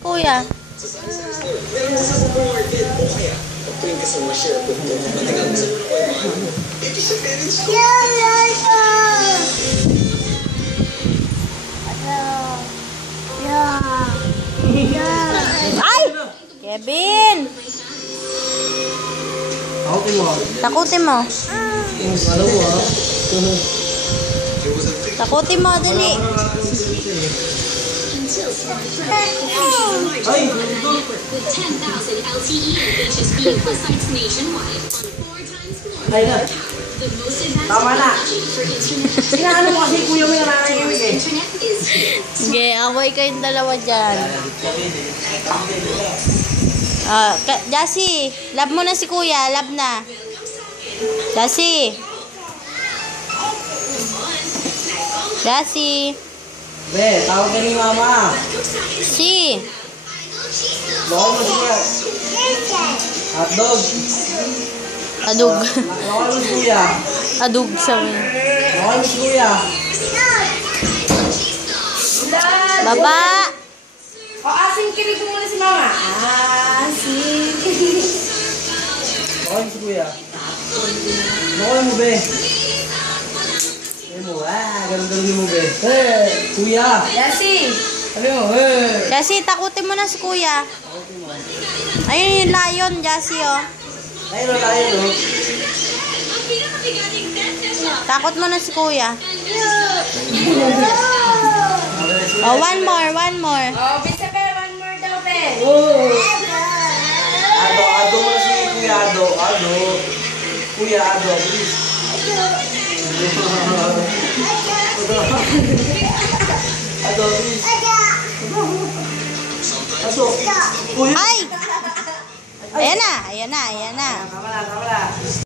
Kuya. Ay! Kevin! Takutin mo. Takutin mo, dali. Ay! Ay na. Tama na. Sinaano mo kasi kuya mo yung nananahimik eh. Sige, away kayong dalawa dyan. Jassy, love mo na si kuya. Love na. Jassy. Jassy. Be, tawag ka ni mama. Si. Bawal mo siya. Hotdog. Adug. Bawal mo si kuya. Adug sa mga. Bawal mo si kuya. Baba. O, asin kilig mo muna si mama. Asin kilig. Bawal mo si kuya. Bawal mo, be. Ano mo, ganun-ganun mo, be. Hey, kuya. Yasi. Ano mo, hey. Jassy, takutin mo na si kuya. Ayun yung lion, Jassy, oh. Tayo, no. Takot mo na si kuya. Oh, one more. O, bisa pe, one more daw, pe. Oh. Ado mo na si kuya, ado. Kuya, ado, please. Ado, please. Ado. Kuya. Ay! Ayan na. Tama na.